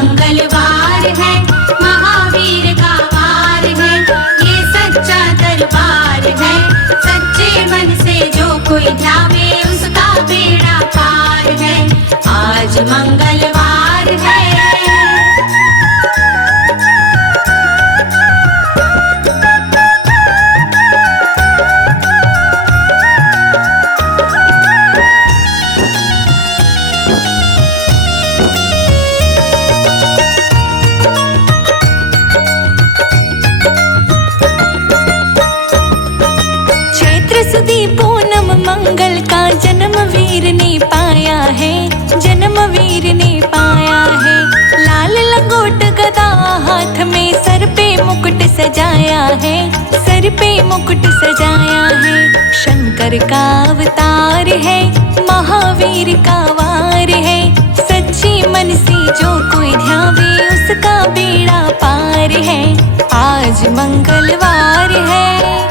मंगलवार है, महावीर का वार है, ये सच्चा दरबार है। सच्चे मन से जो कोई ध्यावे उसका बेड़ा पार है। आज मंगलवार है। पूनम मंगल का जन्म वीर ने पाया है, जन्म वीर ने पाया है। लाल लंगोट गदा हाथ में, सर पे मुकुट सजाया है, सर पे मुकुट सजाया है। शंकर का अवतार है, महावीर का वार है। सच्ची मन से जो कोई ध्यावे उसका बेड़ा पार है। आज मंगलवार है,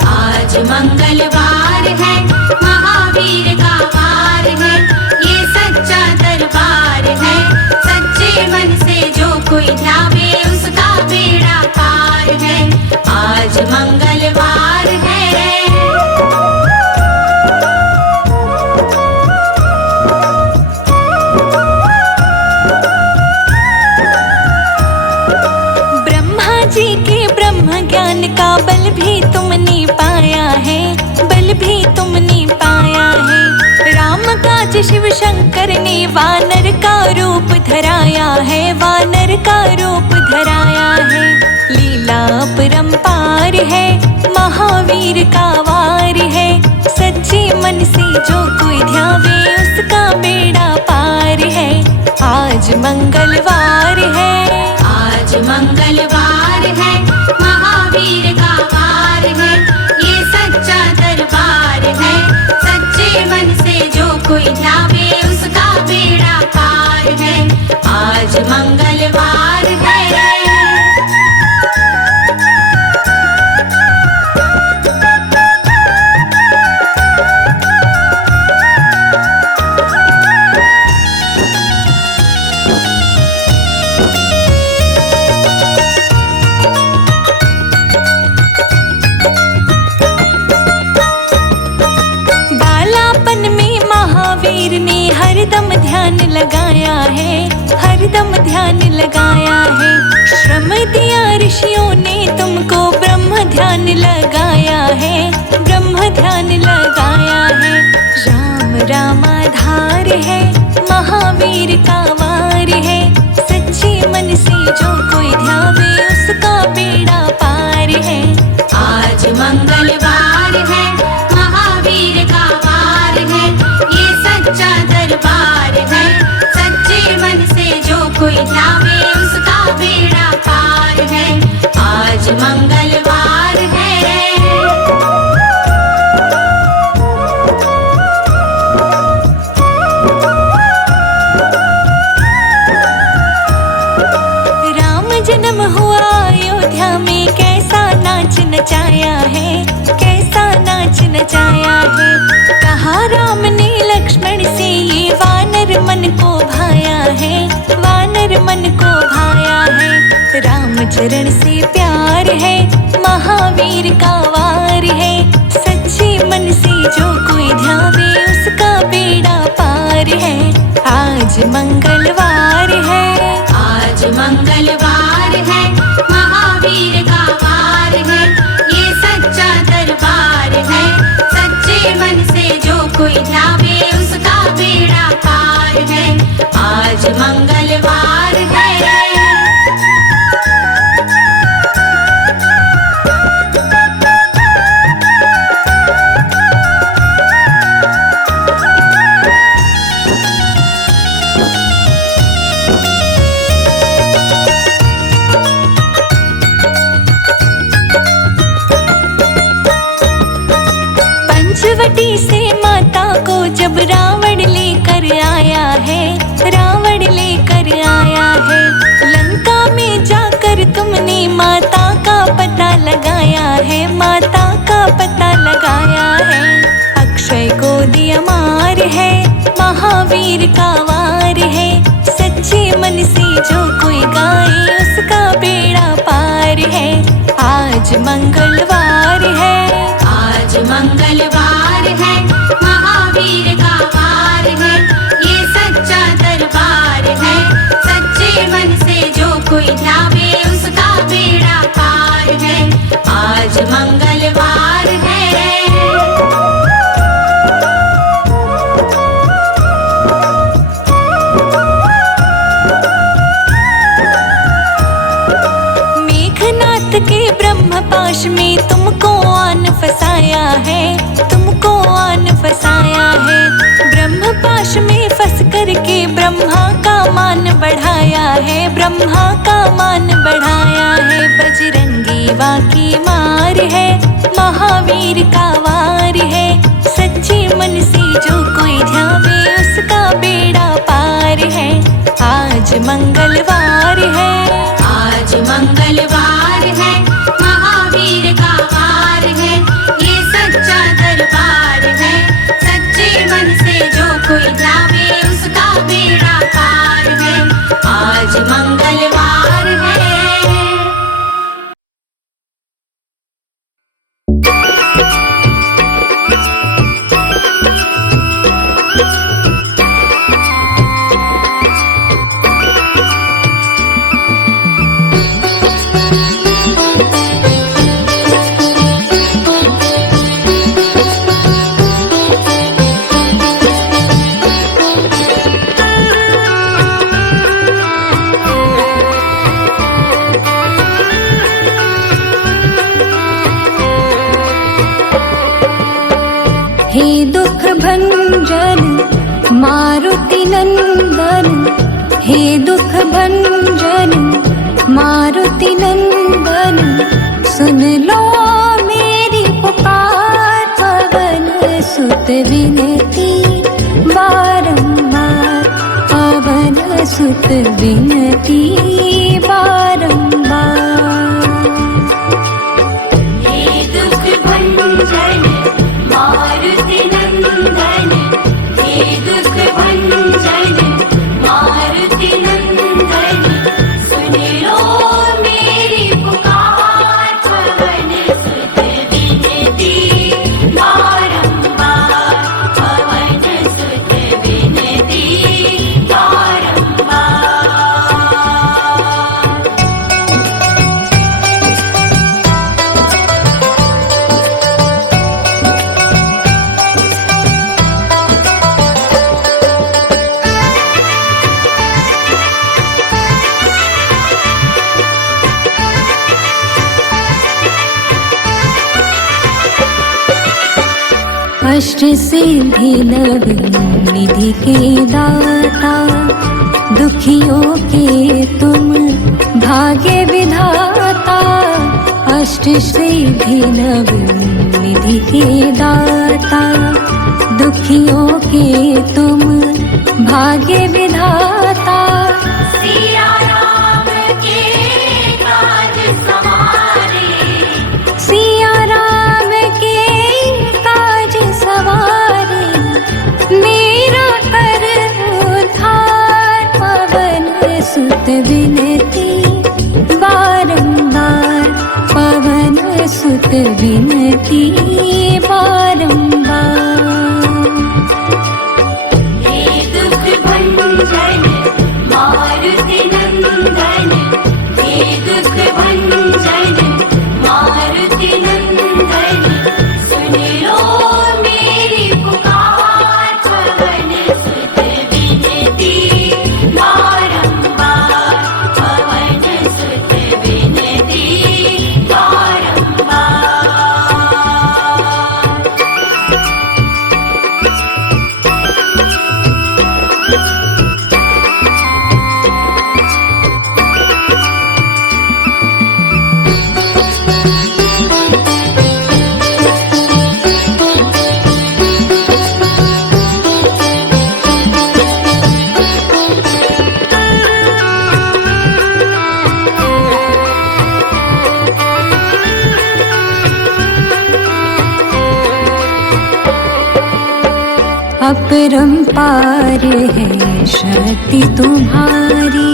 आज मंगलवार है, महावीर का वार है, ये सच्चा दरबार है। सच्चे मन से जो कोई ध्यावे उसका बेड़ा पार है। आज मंगलवार है। जी के ब्रह्म ज्ञान का बल भी तुमने पाया है, बल भी तुमने पाया है। राम काज शिव शंकर ने वानर का रूप धराया है, वानर का रूप धराया है। लीला अपरंपार है, महावीर का वार है। सच्चे मन से जो कोई ध्यावे उसका बेड़ा पार है। आज मंगलवार है, आज मंगलवार है, महावीर का वार है, ये सच्चा दरबार है। सच्चे मन से जो कोई ध्यावे उसका बेड़ा पार है। आज मंगलवार है। हरदम ध्यान लगाया है, हरदम ध्यान लगाया है। श्रम दिया ऋषियों ने तुमको, ब्रह्म ध्यान लगाया है, ब्रह्म ध्यान लगाया है। राम रामाधार है, महावीर का वार है। सच्चे मन से जो कोई ध्यावे उसका बेड़ा पार है। आज मंगलवार है, महावीर का वार है, ये सच्चा दरबार है। सच्चे मन से जो कोई ध्यावे उसका बेड़ा पार है। आज मंगलवार है। राम जन्म हुआ अयोध्या में, कैसा नाच नचाया है, कैसा नाच नचाया है। कहा राम ने लक्ष्मण से ये वानर मन को भाया है, वानर मन को भाया है। राम चरण से प्यार है, महावीर का वार है। सच्चे मन से जो कोई ध्यावे उसका बेड़ा पार है। आज मंगलवार है, आज मंगलवार है, महावीर का वार है, ये सच्चा दरबार है। सच्चे मन से जो कोई ध्यावे उसका बेड़ा पार है। आज मंगलवार है। पंचवटी से माता को जब रावण लेकर आया है, रावण लेकर आया है। लंका में जाकर तुमने माता का पता लगाया है, माता का पता लगाया है। अक्षय को दिया मार है, महावीर का वार है। सच्चे मन से जो कोई गाए उसका बेड़ा पार है। आज मंगलवार है, आज मंगलवार है, महावीर का वार है। ये सच्चा दरबार है, सच्चे मन से जो कोई ध्यावे उसका बेड़ा पार है। आज मंगलवार है। मेघनाथ के ब्रह्म पाश में तुमको आन फसाया है, तुमको आन फसाया है। ब्रह्म पाश में फंस करके ब्रह्मा का मान बढ़ाया है, ब्रह्मा का मान बढ़ाया है। बजरंगी बाकी मार है, महावीर का वार है। सच्चे मन से जो कोई ध्यावे उसका बेड़ा पार है। आज मंगलवार है, आज मंगलवार है, महावीर का वार है। ये सच्चा दरबार है, सच्चे मन से जो कोई ध्यावे उसका बेड़ा पार है। आज मंगलवार है। हे दुख भंजन मारुति नंदन, हे दुख भंजन मारुति नंदन। सुन लो मेरी पुकार, पवन सुत विनती बारंबार, पवन सुत विनती बारंबार। हे दुख भंजन मारुति नंदन, हे दुख भंजन मारुति नंदन। सुन लो मेरी पुकार, पवन सुत विनती बारंबार, पवन सुत विनती बारंबार। अष्ट सिद्धि नव निधि के दाता, दुखियों के तुम भाग्य विधाता। अष्ट सिद्धि नव निधि के दाता, दुखियों के तुम भाग्य विधाता। सिया राम के काज सवारे, सिया राम के काज सवारे, मेरा कर उद्धार। पवन सुत विनती बारंबार, पवन सुत विनती बारंबार। हे दुख भंजन मारुति नंदन, हे दुख भंजन मारुति नंदन। सुन लो मेरी पुकार, पवन सुत विनती बारंबार, पवन सुत विनती बारंबार। अपरंपार है शक्ति तुम्हारी,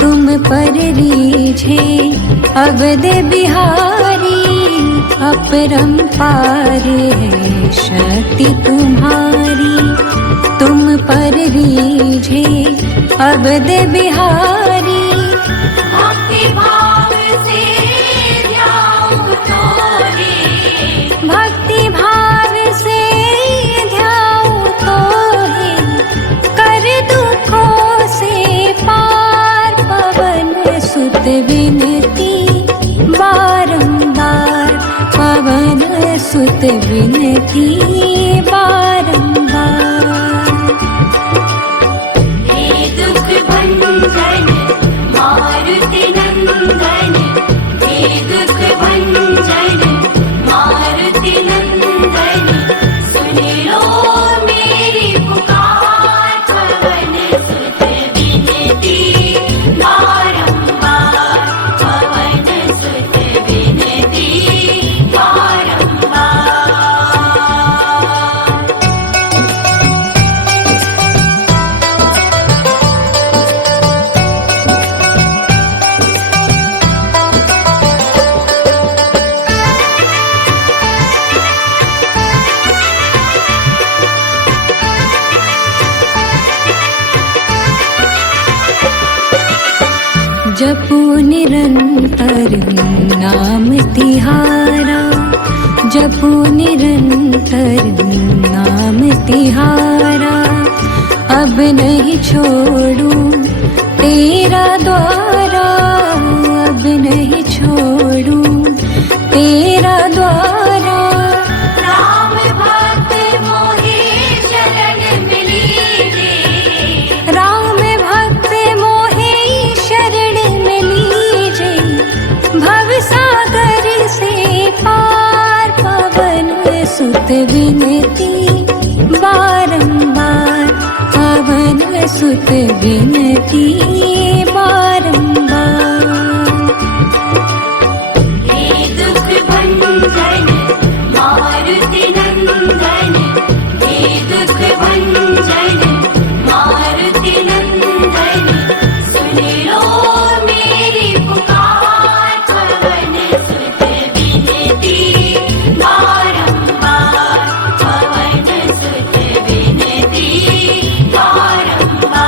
तुम पर रीझे अवध बिहारी, अपरंपार है शक्ति तुम्हारी। तुम पर रीझे अवध बिहारी, भक्ति भाव से ध्याऊं तोहे, भक्ति भाव से ध्याऊं तोहे, कर दुखों से पार। पवन सुत विनती बारंबार, पवन सुत विनती बारंबार। हे दुख भंजन मारुति नंदन, हे दुख भंजन मारुति नंदन, सुन लो मेरी पुकार। पवन सुत विनती बारंबार, पवन सुत विनती बारंबार। जपो निरंतर नाम तिहारा, जपो निरंतर नाम तिहारा। अब नहीं छोड़ूं तेरा द्वारा, अब नहीं छोड़ूं तेरा द्वारा। राम भक्त मोहे शरण मिलीजे, राम भक्त मोहे शरण में लीजे, भव सागर से पार। पवन सुत विनती बारंबार, पवन सुत विनती बारंबार। हे दुख भंजन मारुति नंदन, हे दुख भंजन मारुति नंदन, सुन लो मेरी पुकार। पवन सुत विनती बारंबार, पवन सुत विनती बारंबार।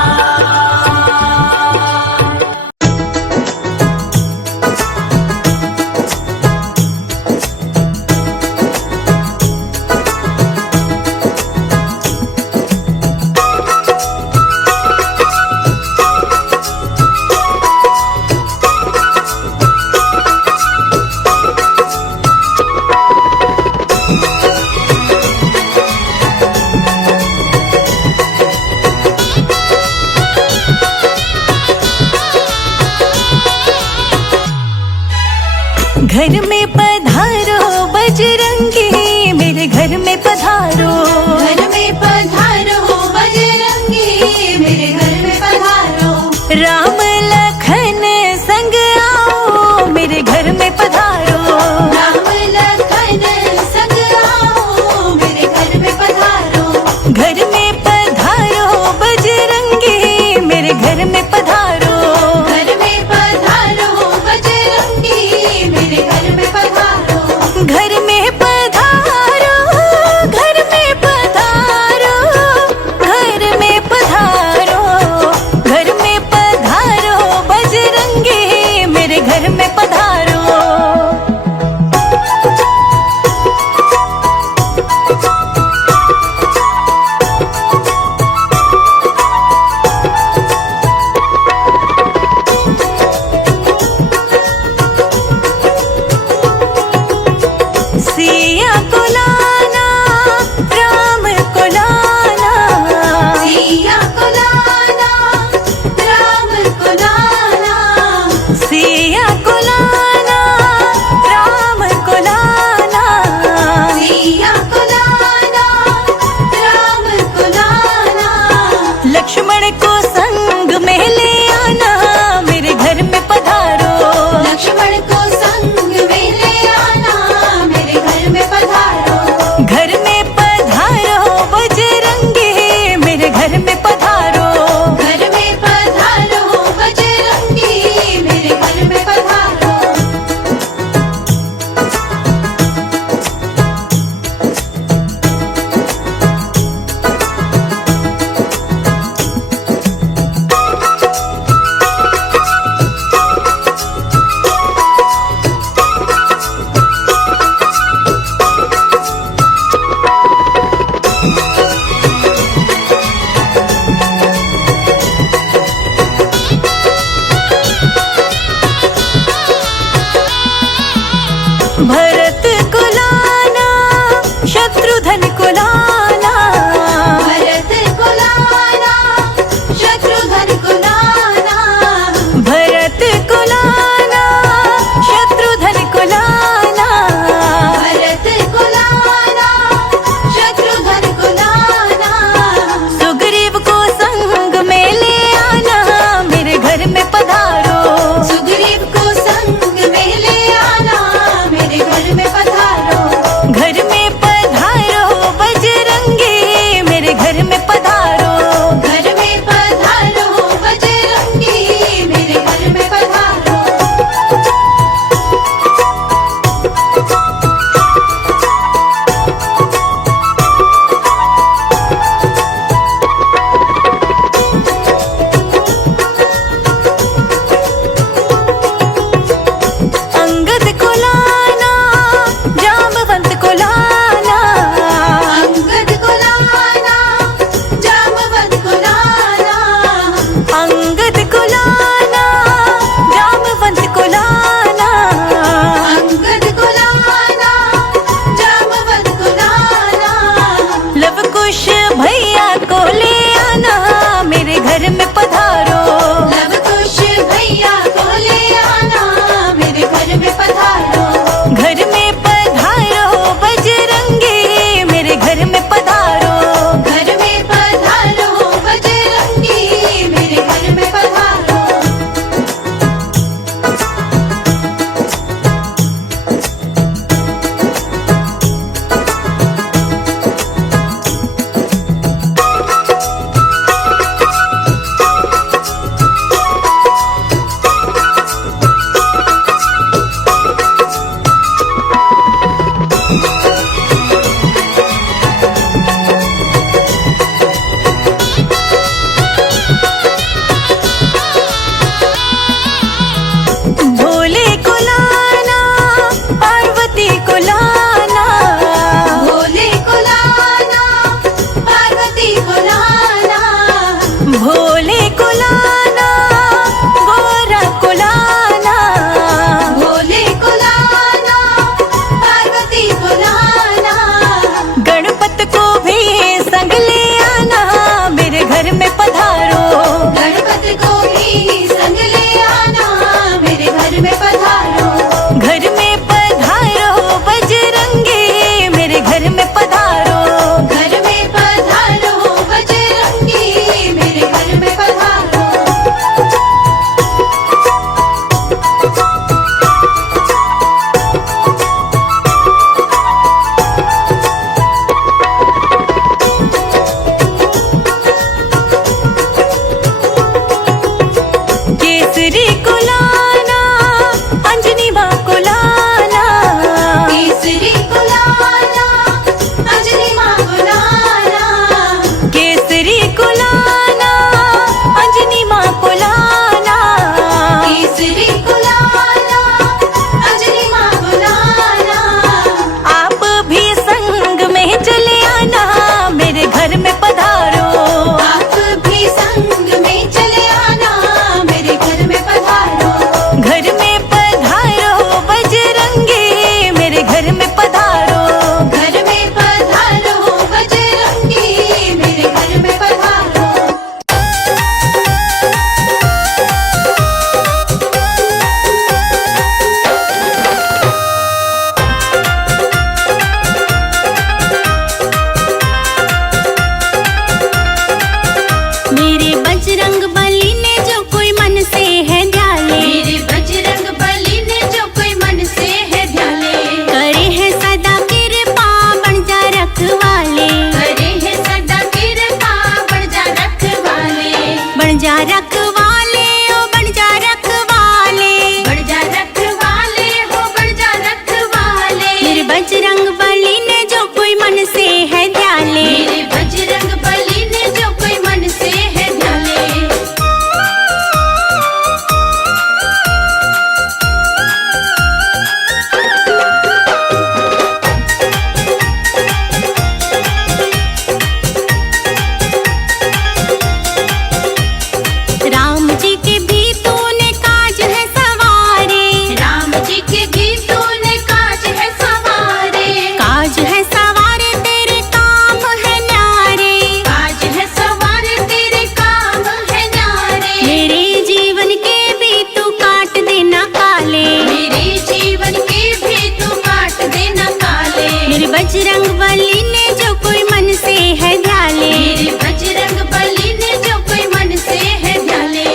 बजरंगबली ने जो कोई मन से है ध्याले, मेरे बजरंगबली ने जो कोई मन से है ध्याले।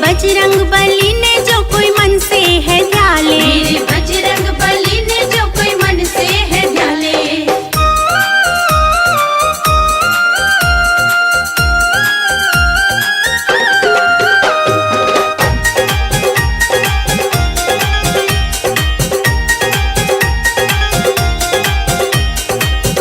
बजरंगबली ने जो कोई मन से है ध्याले, मेरे बजरंगबली ने जो कोई मन से है ध्याले।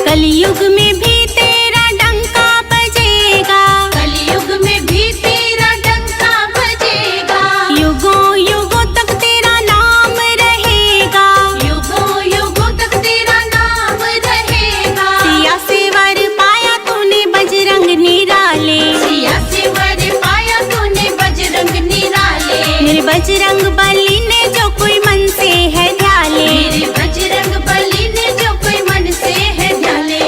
कलयुग में भी तेरा डंका बजेगा, कलयुग में भी तेरा डंका बजेगा। युगों युगों तक तेरा नाम रहेगा, युगों युगों तक तेरा नाम रहेगा। सिया से वर पाया तूने बजरंग निराले, सिया से वर पाया तूने बजरंग निराले। मेरे बजरंगबली ने जो कोई मन से है ध्याले, मेरे बजरंगबली ने जो कोई मन से है ध्याले।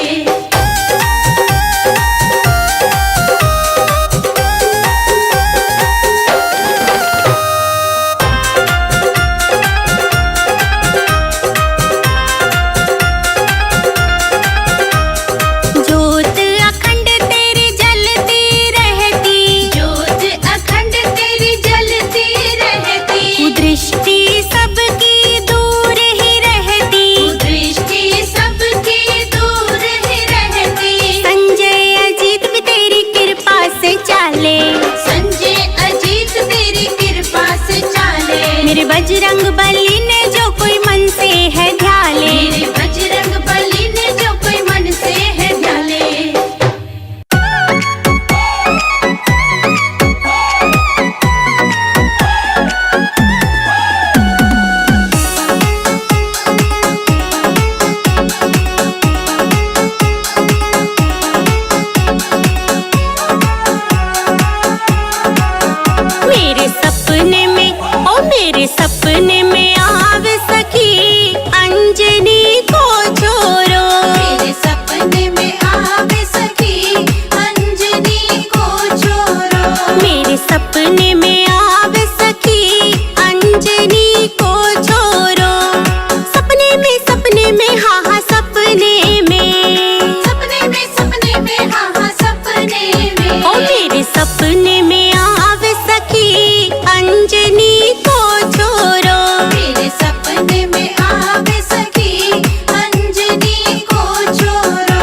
ज्योत अखंड तेरी जलती रहती, ज्योत अखंड तेरी जलती रहती। दृष्टि सबकी दूर ही रहती, दृष्टि सबकी दूर ही रहती। संजय अजीत भी तेरी कृपा से चाले, संजय अजीत तेरी कृपा से चाले। मेरे बजरंगबली ने जो कोई मन से है ध्याले, मेरे बजरंगबली ने जो कोई मन से है ध्याले। मेरे सपने में ओ मेरे सपने में आव सखी अंजनी को छोरो, मेरे सपने में आवे सखी अंजनी को छोरो। मेरे सपने में आव सखी अंजनी को छोरो। सपने में हाँ हाँ सपने में, सपने में हाँ हाँ सपने में। ओ मेरे सपने में आव सखी अंजनी को छोरो, मेरे सपने में आवे सखी अंजनी को छोरो।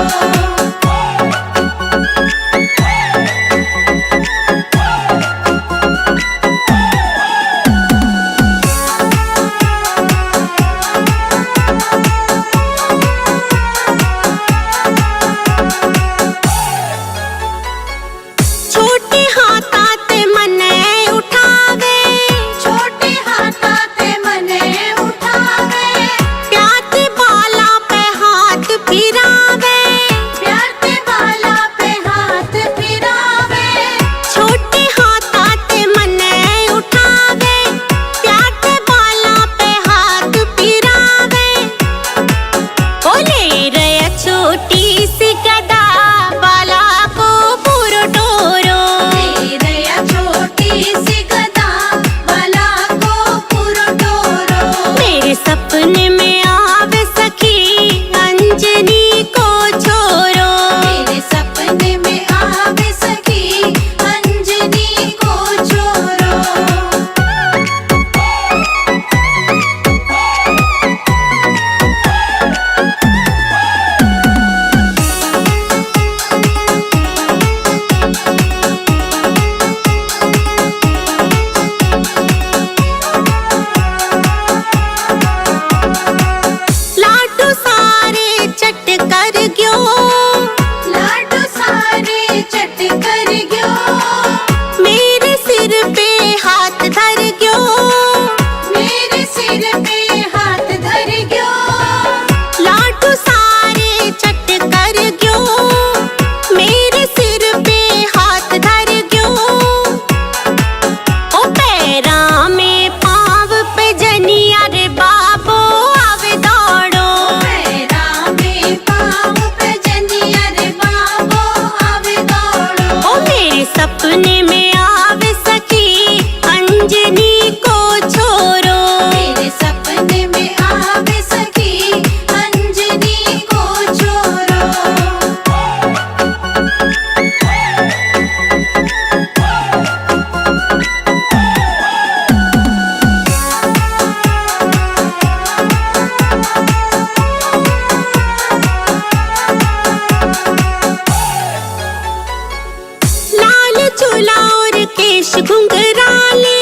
घुंघराले,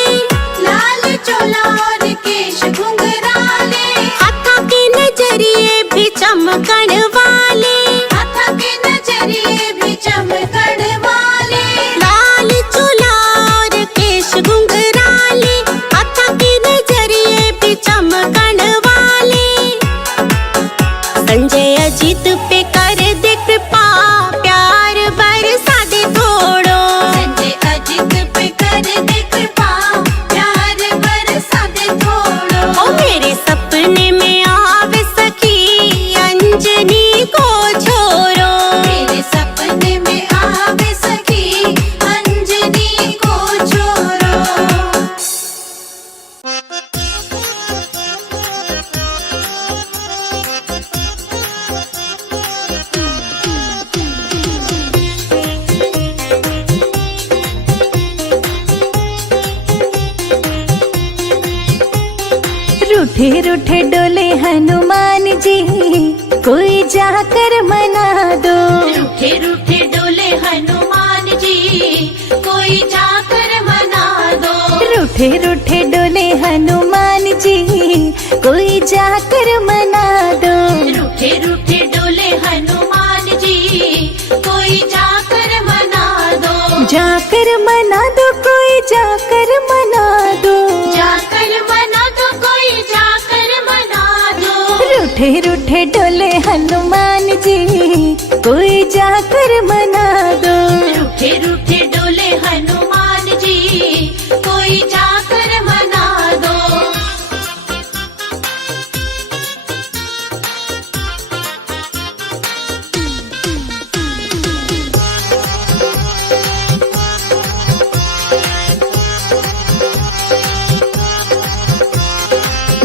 लाल चोला और केश घुंघराले, हाथा के नजरिए भी चमकण वाले, हाथा के नजरिए भी चमकण वाले, लाल चोला और केश घुंघराले, हाथा के नजरिए भी चमकण वाले। संजय अजीत पे कर दे कृपा, प्यार बरसा दे थोड़ो। संजय अजित पे कर दे कृपा, प्यार बरसा दे थोड़ो। ओ मेरे सपने में आवे सखी, अंजनी को छोड़ो। मेरे सपने में आवे सखी, अंजनी को छोड़ो। रूठे रूठे डोले हनुमान जी, कोई जाकर मना दो। रूठे रूठे डोले हनुमान जी, कोई जाकर मना दो। रूठे रूठे डोले हनुमान जी, कोई जाकर मना दो। रूठे रूठे डोले हनुमान जी, कोई जाकर मना दो। जाकर मना दो, कोई जाकर मना दो। जाकर मना दो, कोई जाकर मना दो। रूठे रूठे डोले हनुमान जी, कोई जाकर मना दो। रूठे रूठे डोले हनुमान जी, कोई जाकर मना दो।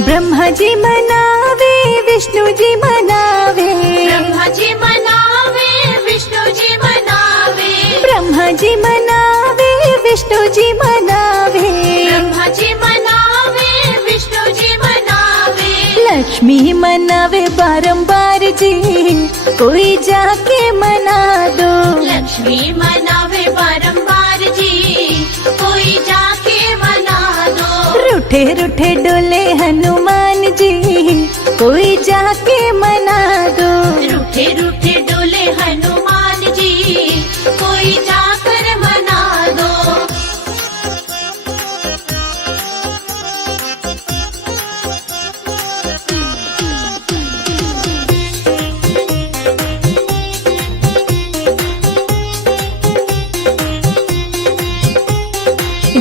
ब्रह्मा जी मनावे, विष्णु जी मनावे। ब्रह्मा जी मनावे, विष्णु जी मनावे। ब्रह्मा जी मनावे, विष्णु जी मनावे। ब्रह्मा जी मनावे, विष्णु जी मनावे। लक्ष्मी मनावे बारंबार जी, कोई जाके मना दो। लक्ष्मी मनावे बारंबार जी, कोई जाके मना दो। रूठे रूठे डोले हनुमान जी, कोई जाके मना दो। रूठे रूठे डोले हनुमान जी, कोई जाकर मना दो।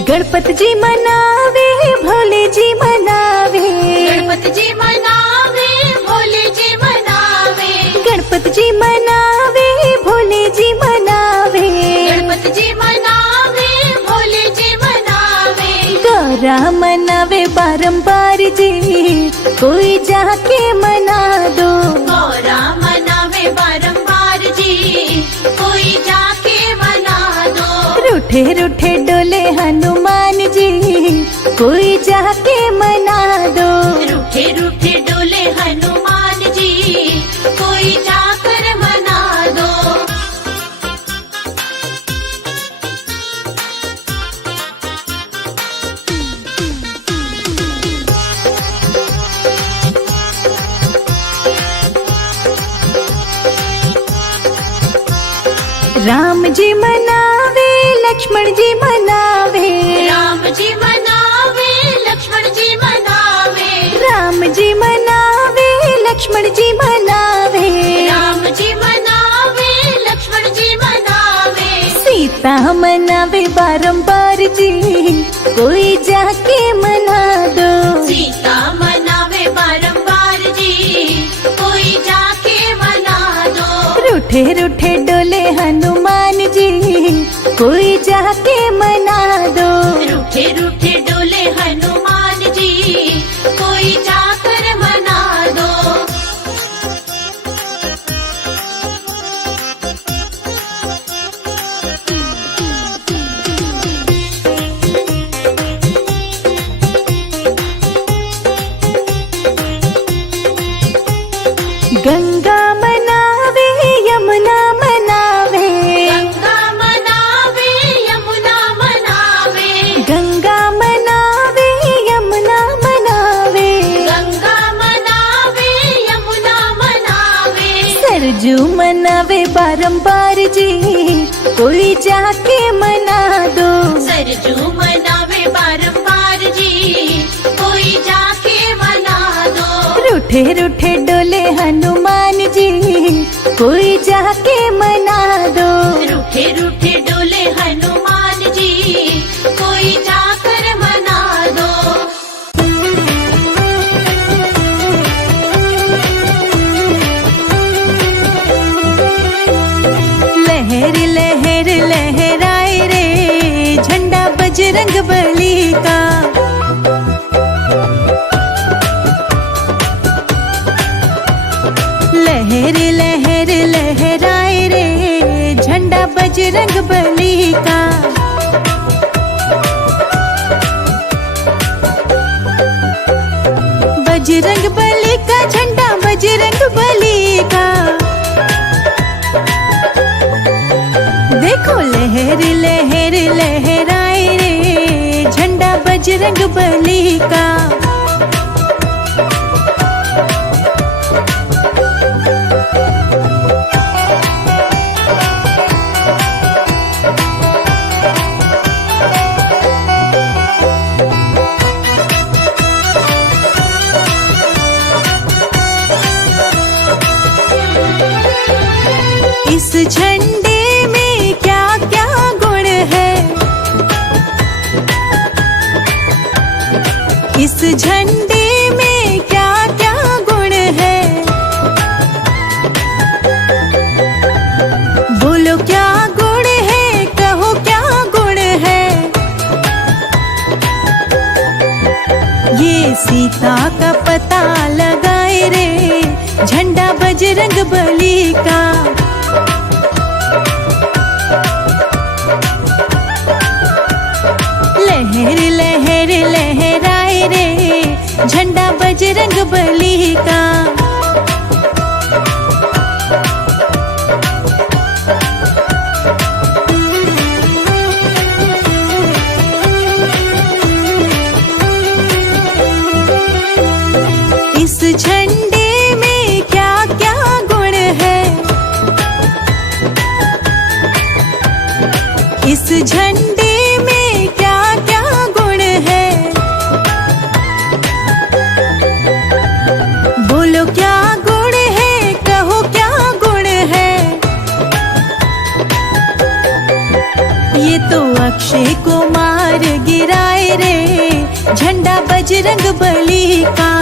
गणपत जी मनावे, भोले जी मनावे। गणपत जी मनावे, भोले जी मनावे। गणपत जी मनावे, भोले जी मनावे। गणपत जी मनावे, भोले जी मनावे। गौरा मनावे बारंबार जी, कोई जाके मना दो। गौरा मनावे बारंबार जी, कोई जाके मना दो। रूठे रूठे डोले हनुमान जी, कोई जाके मना दो। रूठे रूठे डोले हनुमान जी, कोई जाकर मना दो। राम जी मनावे, लक्ष्मण जी मनावे। राम जी मनावे, लक्ष्मण जी मनावे। राम जी मनावे, लक्ष्मण जी मनावे। राम जी मनावे, लक्ष्मण जी मनावे। सीता मनावे बारंबार जी, कोई जाके मना दो। सीता मनावे बारंबार जी, कोई जाके मना दो। रूठे रूठे डोले हनुमान जी, कोई जाके मना दो। रूठे रूठे डोले हनुमान जी, कोई जाकर मना दो। गंगा मनावे, यमुना मनावे। गंगा मनावे, यमुना मनावे। गंगा मनावे यमुना मनावे, गंगा मनावे यमुना मनावे, सरजू मनावे बारंबार जी, कोई जाके मना दो। सरजू मनावे बारंबार जी, कोई जाके मना दो। रूठे रूठे डोले हनुमान जी, कोई जाके मना दो। रूठे रूठे डोले हनुमान जी, कोई जाकर मना दो। लहर लहर लहराए रे, झंडा बजरंग बली का। लहर लहर लहराए रे, झंडा बजरंग बली का। बजरंग बली का झंडा, बजरंग बली का। देखो लहर लहर लहराए रे, झंडा बजरंग बली का। इस झंडे में क्या क्या गुण है, इस झंडे में क्या क्या गुण है। बोलो क्या गुण है, कहो क्या गुण है। ये सीता का पता लगाए रे, झंडा बजरंग बली का। लहर लहर लहराए रे, झंडा बजरंग बली का। इस झंडे में क्या क्या गुण है, इस झंडे में क्या क्या गुण है। बोलो क्या गुण है, कहो क्या गुण है। ये तो अक्षय कुमार गिराए रे, झंडा बजरंग बली का।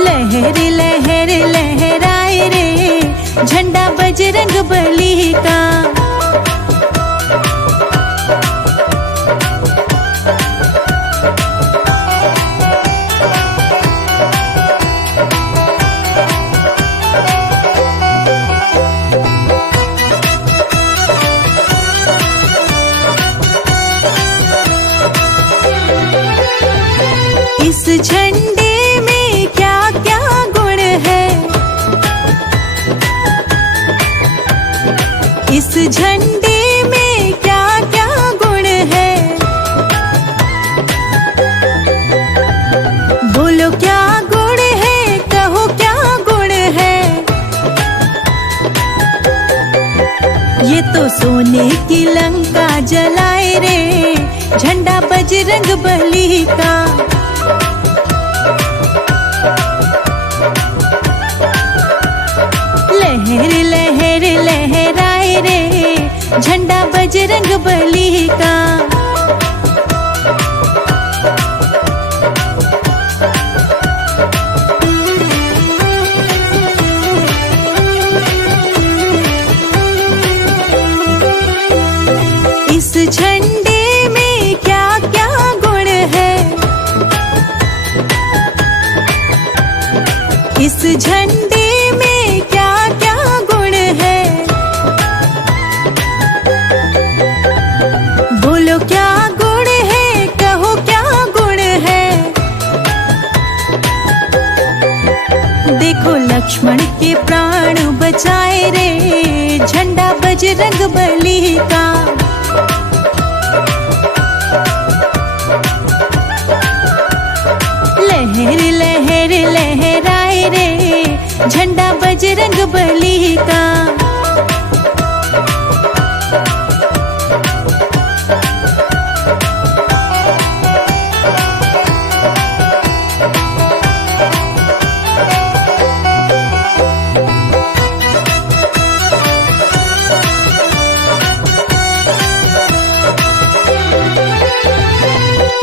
लहर लहर लहराए रे, झंडा बजरंग बली का। इस झंडे में क्या क्या गुण है, इस झंडे में क्या क्या गुण है। बोलो क्या गुण है, कहो क्या गुण है। ये तो सोने की लंका जलाए रे, झंडा बजरंग बली का। लहर लहर लहराए रे, झंडा बजरंग बली का। इस झंडे में क्या क्या गुण है, इस झंडे में क्या क्या गुण है। बोलो क्या गुण है, कहो क्या गुण है। देखो लक्ष्मण के प्राण बचाए रे, झंडा बजरंग बली का। लहर लहर लहराए रे झंडा बजरंग बली का।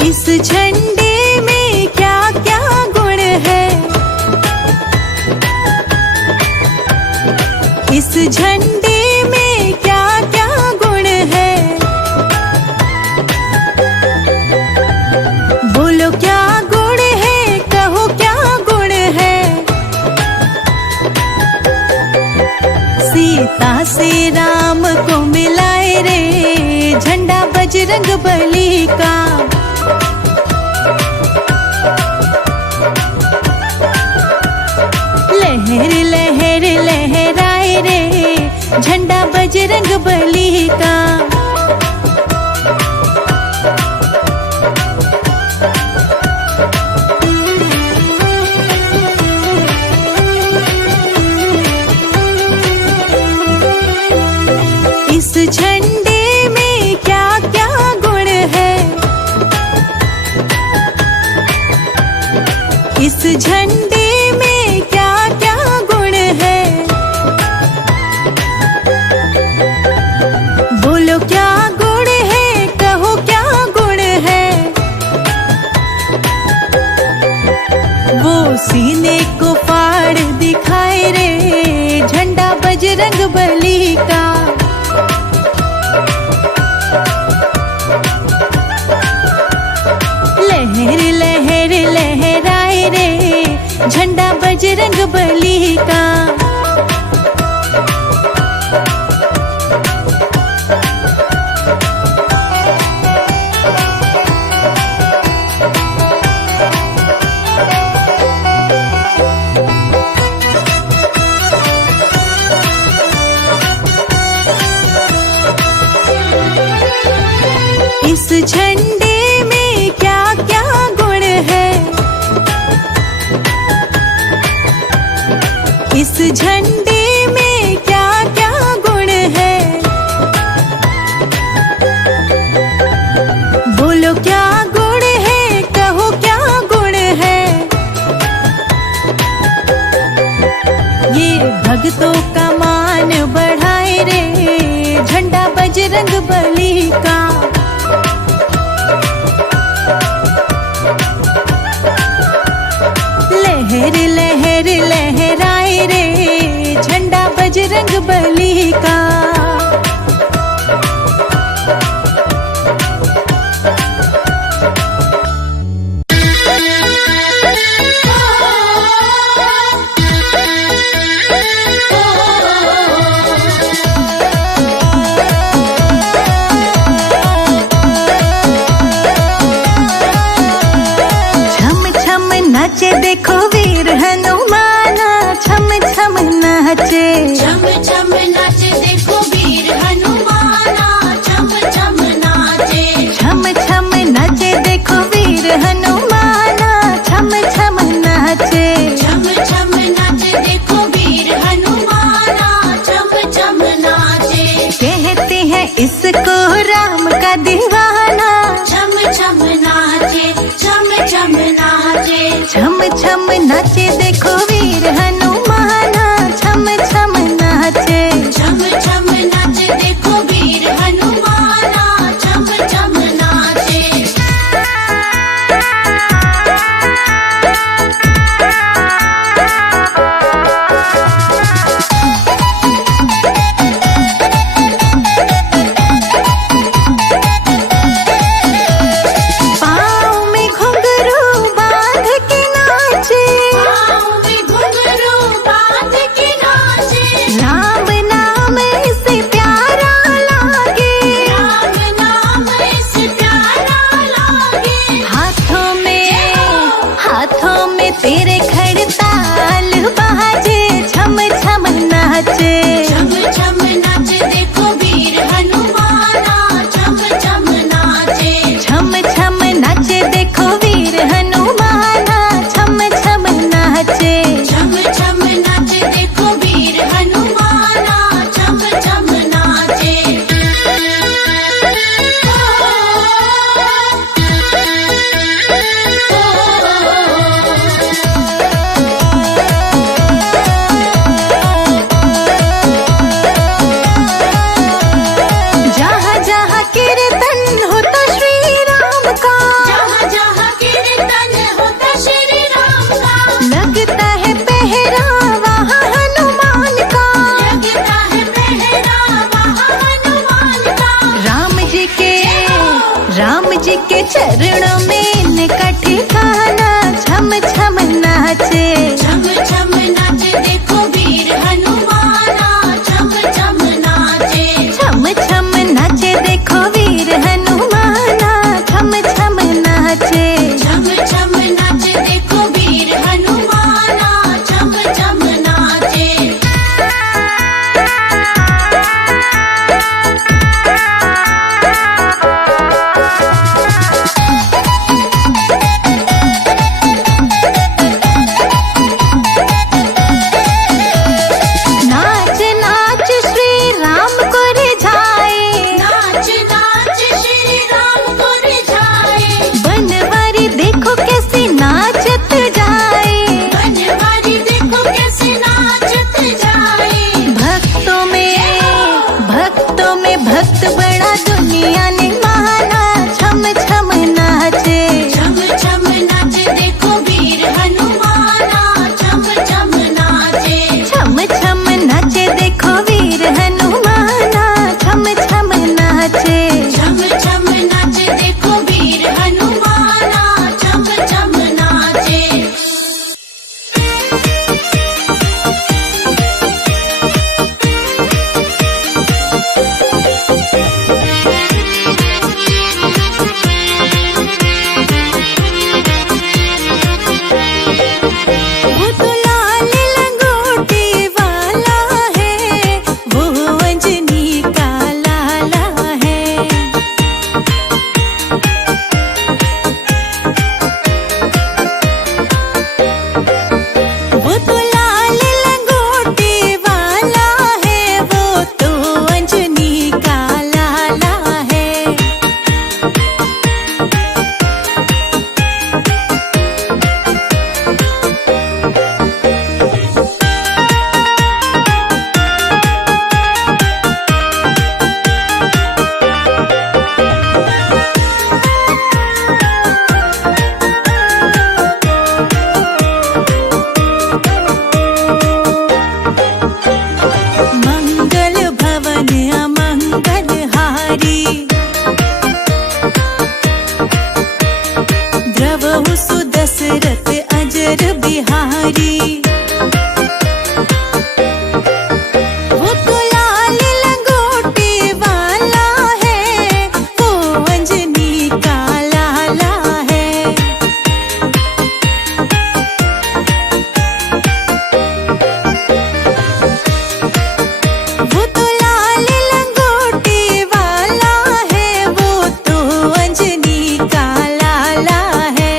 इस झंडे में क्या क्या गुण है, इस झंडे में क्या क्या गुण है। बोलो क्या गुण है, कहो क्या गुण है। सीता से राम को मिलाए रे झंडा बजरंग बली का। लहर लहर लहराए रे झंडा बजरंग बली का। इस झंडे में क्या क्या गुण है, इस झंडे में क्या क्या गुण है। बोलो क्या गुण है, कहो क्या गुण है। वो सीने को फाड़ दिखाए रे झंडा बजरंग बली का। लहर लहर लहराए रे झंडा बजरंग बली का। इस झंडे में क्या क्या गुण है, इस झंडे में क्या क्या गुण है। बोलो क्या गुण है, कहो क्या गुण है। ये भक्तों का मान बढ़ाए रे झंडा बजरंग बली का। लहर लहर लहराए रे झंडा बजरंग बली का। छम छम नाचे देखो वीर हनुमाना, छम छम नाचे। छम छम नाचे देखो वीर हनुमाना, छम छम नाचे। छम छम नाचे देखो वीर हनुमाना, छम छम नाचे। छम छम नाचे देखो वीर हनुमाना, छम छम नाचे। कहते हैं इसको राम का दीवाना। छम छम नाचे, छम छम नाचे। छम छम नाचे देखो वीर हनुमाना, छम छम नाचे। छम छम नाचे देखो वीर हनुमाना, छम छम नाचे। पाँव में घुंघरू बांध के नाचे, पाँव में के चरणों में निकट खाना छम छम नाचे। छम छम नाचे देखो वीर हनुमाना, छम छम नाचे। छम छम नाचे देखो वीर हनुमाना, छम छम नाचे। छम छम नाचे देखो वीर हनुमाना, छम छम नाचे। नाच नाच श्री राम को रिझाए, नाच नाच श्री राम को रिझाए। बनवारी देखो कैसे नाचत जाए। बनवारी देखो कैसे नाचत जाए। भक्तों में भक्त बड़ा दुनिया ने माना, छम छम नाचे। छम छम नाचे देखो वीर हनुमाना, छम छम नाचे। छम छम नाचे देखो वीर हनुमाना, छम छम नाचे। छम छम नाचे देखो वीर हनुमाना, छम छम नाचे। वो तो लाल लंगोटी वाला है, वो अंजनी का लाला है। वो तो लाल लंगोटी वाला है, वो तो अंजनी का लाला है। मंगल भवन अमंगल हारी, द्रवहु सुदशरथ अजर बिहारी। वो तो लाल लंगोटी वाला है, वो अंजनी का लाला है। वो तो लाल लंगोटी वाला है, वो तो अंजनी का लाला है।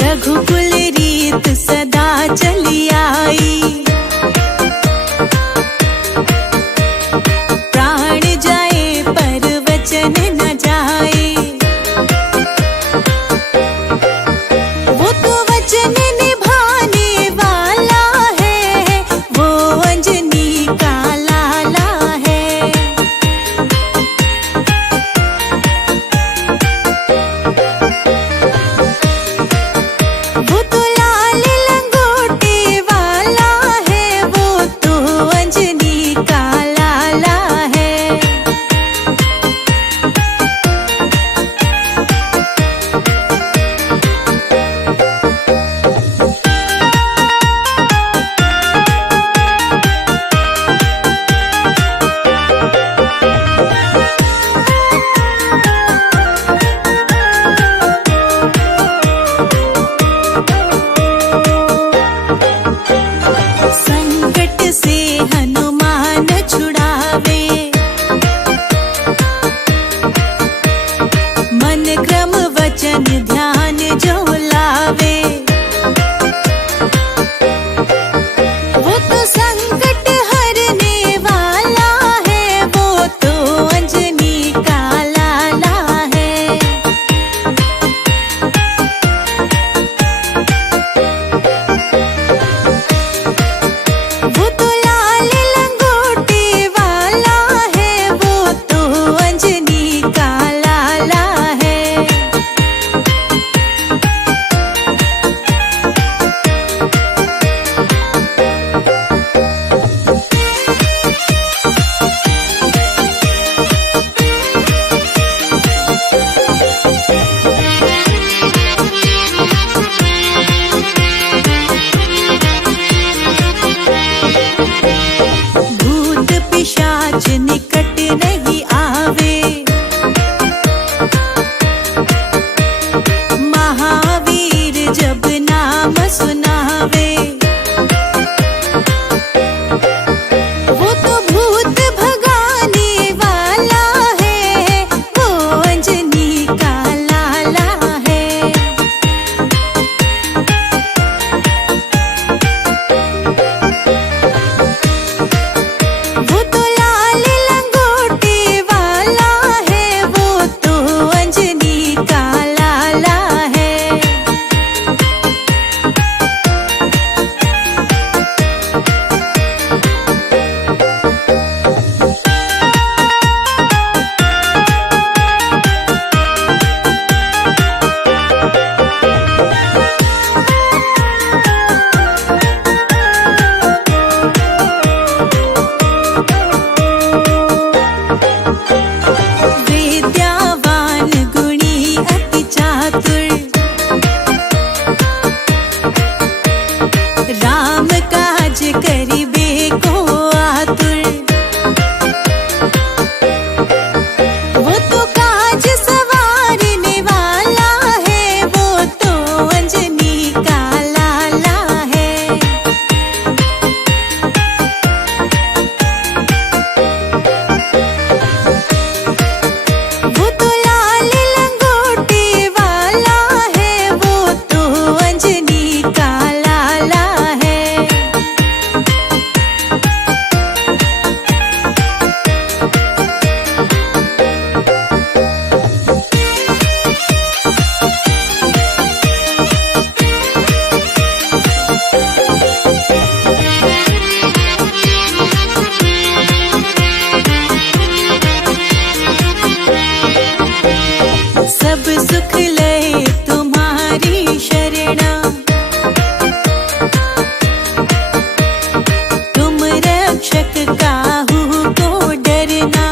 रघुकुल रीत सदा चली आई, प्राण जाए पर वचन न जाए। वो तो वचन निभाने वाला है, वो अंजनी का लाला है। वो तो लाल लंगोटी नाम सुनावे। वो तो भूत भगाने वाला है, वो अंजनी का लाला है। वो तो लाल लंगोटे वाला है, वो तो अंजनी का लाला है। विद्यावान गुणी अति चातुर, राम काज करिबे को आतुर। वो तो काज सवारने वाला है, वो तो अंजनी का लाला है। वो तो लाल लंगोटे वाला है, वो तो अंजनी का लाला है। सब सुख लय तुम्हारी शरणा, तुम रक्षक काहू को डरना।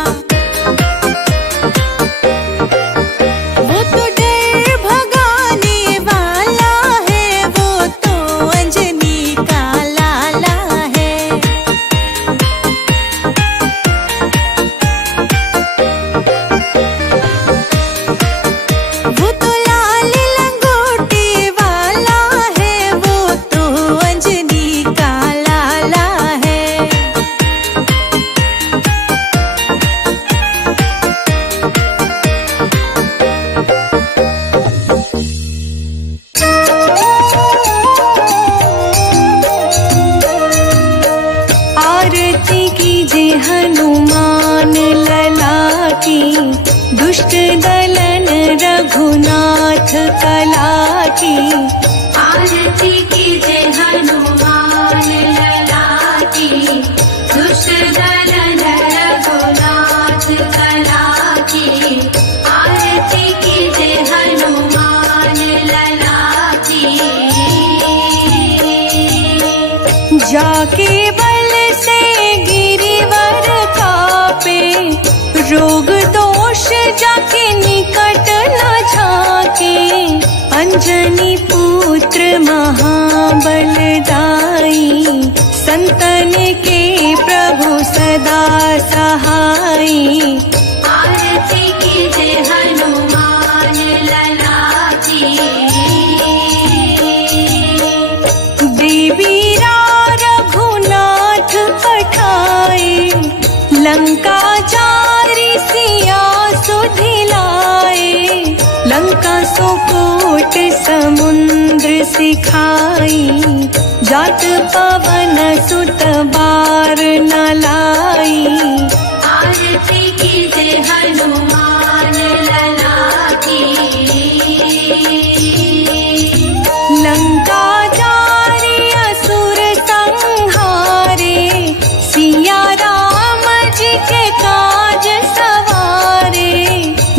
वो तो डर भगाने वाला है, वो तो अंजनी का लाला है। वो तो लाल लंगोटे वाला है, वो तो अंजनी का लाला है। आरती कीजे हनुमान लला की, दुष्ट दलन रघुनाथ कला की। आरती कीजे हनुमान लला की, दुष्ट दलन रघुनाथ कला की। आरती कीजे हनुमान लला की। जाके बल से गिरिवर कापे, रोग दोष जाके निकट न झाके। अंजनी पुत्र महाबलदाई, संतन के प्रभु सदा सहाई। आरती कीजे हनुमान लला की। देवी रघुनाथ पठाए, लंका चारि सिया सुधिलाए। लंका सो कोट समुद्र सिखाई, जात पवन सुत बार न लाई। आरती कीजे हनुमान लला की। लंका जारी असुर संहारे, सिया राम जी के काज सवारे।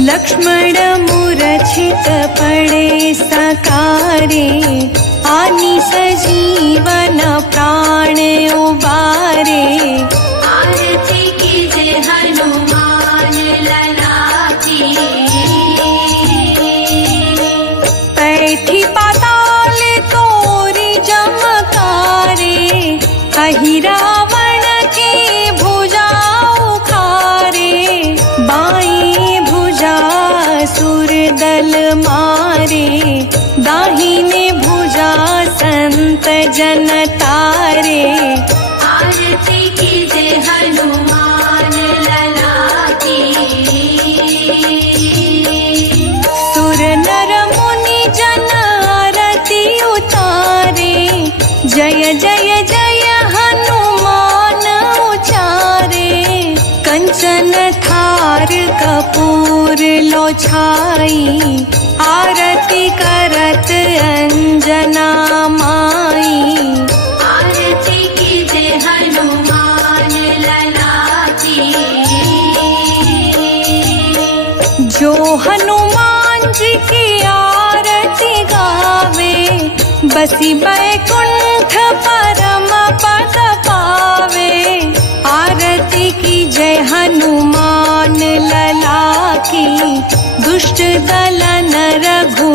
लक्ष्मण मूर्छित पड़े सकारे, आनि सजीवन प्राण उबारे। आरती कीजे हनुमान लला की। पैठी पाताल तोरी जमकारे, अहि रावण के भुजा उखारे। बाई भुजा सुर दल मारे, दाहिने भुजा जन तारे। आरती कीजे हनुमान लला की। सुर नर मुनि जन आरती उतारे। जय जय जय हनुमान उचारे। कंचन थार कपूर लो छाई। आरती करत अंजना माई। आरती कीजे हनुमान लला की। जो हनुमान जी की आरती गावे, बसी बैकुंठ परम पद पावे। आरती की जय हनुमान लला की। दुष्ट दलन रघु